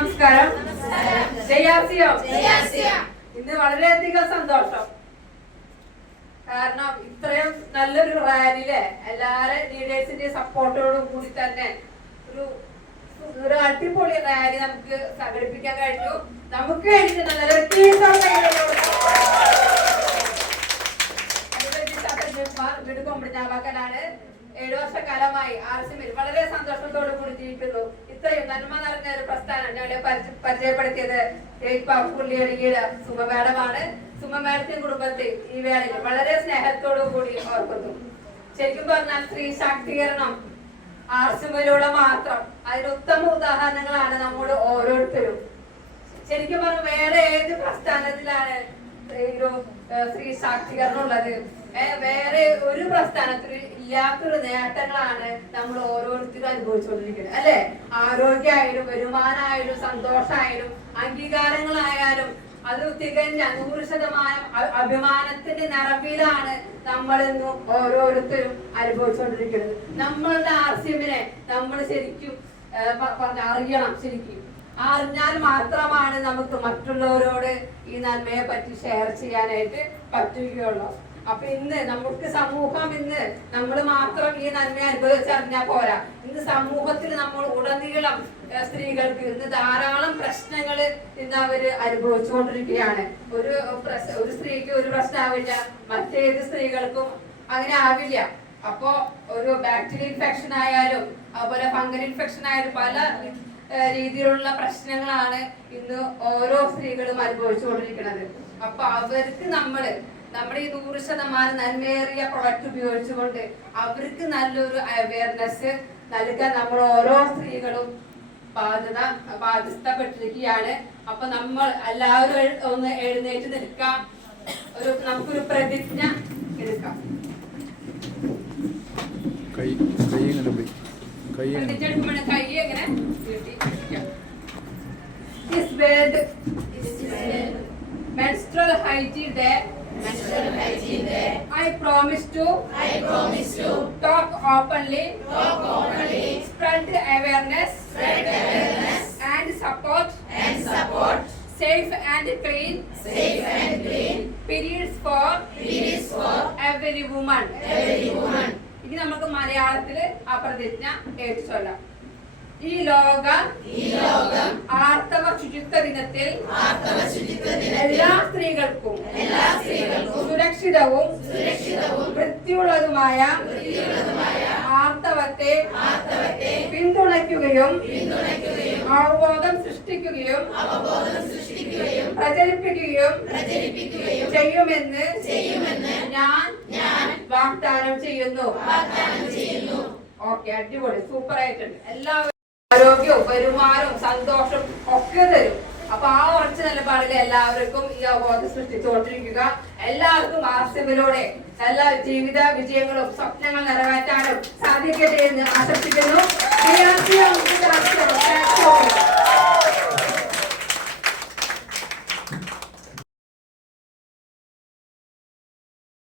നമസ്കാരം. ഇന്ന് വളരെയധികം സന്തോഷം. കാരണം ഇത്രയും നല്ലൊരു റാലിയിലെ എല്ലാരും ലീഡേഴ്സിന്റെ സപ്പോർട്ടോടും കൂടി തന്നെ ഒരു അടിപൊളി റാലി നമുക്ക് സംഘടിപ്പിക്കാൻ കഴിഞ്ഞു. നമുക്ക് വേണ്ടിയിട്ട് നല്ലൊരു കൊമ്പനാവാക്കലാണ് 7 വർഷക്കാലമായി RSMൽ വളരെ സന്തോഷത്തോടു കൂടി ജീവിക്കുന്നു. ഇത്രയും നന്മ നിറഞ്ഞ ഒരു പ്രസ്ഥാനം ഞങ്ങളെ പരിചയപ്പെടുത്തിയത് സുമ മാഡമാണ്. സുമ മാഡത്തെയും കുടുംബത്തെ ഈ വേളയിൽ വളരെ സ്നേഹത്തോടു കൂടി ഓർക്കുന്നു. ശരിക്കും പറഞ്ഞാൽ സ്ത്രീ ശാക്തീകരണം RSMലൂടെ മാത്രം അതിന് ഉത്തമ ഉദാഹരണങ്ങളാണ് നമ്മൾ ഓരോരുത്തരും. ശരിക്കും പറഞ്ഞാൽ വേറെ ഏത് പ്രസ്ഥാനത്തിലാണ് സ്ത്രീ ശാക്തീകരണം ഉള്ളത്? വേറെ ഒരു പ്രസ്ഥാനത്തിൽ ഇല്ലാത്തൊരു നേട്ടങ്ങളാണ് നമ്മൾ ഓരോരുത്തരും അനുഭവിച്ചുകൊണ്ടിരിക്കുന്നത്, അല്ലെ? ആരോഗ്യമായാലും വരുമാനമായാലും സന്തോഷമായാലും അംഗീകാരങ്ങളായാലും അത് തികഞ്ഞ 100% അഭിമാനത്തിന്റെ നിറവിലാണ് നമ്മൾ ഇന്ന് ഓരോരുത്തരും അനുഭവിച്ചുകൊണ്ടിരിക്കുന്നത്. നമ്മളുടെ RSMനെ നമ്മൾ ശരിക്കും അറിയണം. ശരിക്കും അറിഞ്ഞാൽ മാത്രമാണ് നമുക്ക് മറ്റുള്ളവരോട് ഈ നന്മയെ പറ്റി ഷെയർ ചെയ്യാനായിട്ട് പറ്റുകയുള്ളൂ. അപ്പൊ ഇന്ന് നമുക്ക് സമൂഹം ഇന്ന് നമ്മൾ മാത്രം ഈ നന്മ അനുഭവിച്ചറിഞ്ഞാൽ പോരാ. ഇന്ന് സമൂഹത്തിൽ നമ്മൾ ഉടനീളം സ്ത്രീകൾക്ക് ഇന്ന് ധാരാളം പ്രശ്നങ്ങൾ ഇന്ന് അവര് അനുഭവിച്ചുകൊണ്ടിരിക്കുകയാണ്. ഒരു സ്ത്രീക്ക് ഒരു പ്രശ്നമാവില്ല, മറ്റേത് സ്ത്രീകൾക്കും അങ്ങനെ ആവില്ല. അപ്പോ ഒരു ബാക്ടീരിയൽ ഇൻഫെക്ഷൻ ആയാലും അതുപോലെ ഫംഗൽ ഇൻഫെക്ഷൻ ആയാലും പല രീതിയിലുള്ള പ്രശ്നങ്ങളാണ് ഇന്ന് ഓരോ സ്ത്രീകളും അനുഭവിച്ചുകൊണ്ടിരിക്കുന്നത്. അപ്പൊ അവർക്ക് നമ്മുടെ ഈ 100% നന്മയേറിയ പ്രൊഡക്റ്റ് ഉപയോഗിച്ചുകൊണ്ട് അവർക്ക് നല്ലൊരു അവയർനെസ് നൽകാൻ നമ്മൾ ഓരോ സ്ത്രീകളും ബാധ്യസ്ഥപ്പെട്ടിരിക്കുകയാണ്. അപ്പൊ നമ്മൾ എല്ലാവരും ഒന്ന് എഴുന്നേറ്റ് നിൽക്കാം. നമുക്കൊരു പ്രതിജ്ഞ എടുക്കാം. കൈ എങ്ങനെ menstrual hygiene day. I promise to talk openly, spread awareness and support safe and clean periods for every woman. ഇനി നമുക്ക് മലയാളത്തില് ആ പ്രതിജ്ഞ ഏറ്റുചൊല്ലാം. ഈ ലോക ആർത്തവ ശുചിത്വ ദിനത്തിൽ എല്ലാ സ്ത്രീകൾക്കും സുരക്ഷിതവും വൃത്തിയുള്ളതുമായ ആർത്തവത്തെ പിന്തുണയ്ക്കുകയും അവബോധം സൃഷ്ടിക്കുകയും പ്രചരിപ്പിക്കുകയും ചെയ്യുമെന്ന് ഞാൻ വാഗ്ദാനം ചെയ്യുന്നു. ഓക്കെ, അടിപൊളി, സൂപ്പർ ആയിട്ടുണ്ട്. എല്ലാവരും ആരോഗ്യവും വരുമാനവും സന്തോഷവും ഒക്കെ തരും. അപ്പൊ ആ ഉറച്ച നിലപാടിൽ എല്ലാവർക്കും ഈ അവബോധം സൃഷ്ടിച്ചുകൊണ്ടിരിക്കുക. എല്ലാവർക്കും RSMലൂടെ എല്ലാ ജീവിത വിജയങ്ങളും സ്വപ്നങ്ങൾ നിറവേറ്റാനും സാധിക്കട്ടെ എന്ന് ആശംസിക്കുന്നു.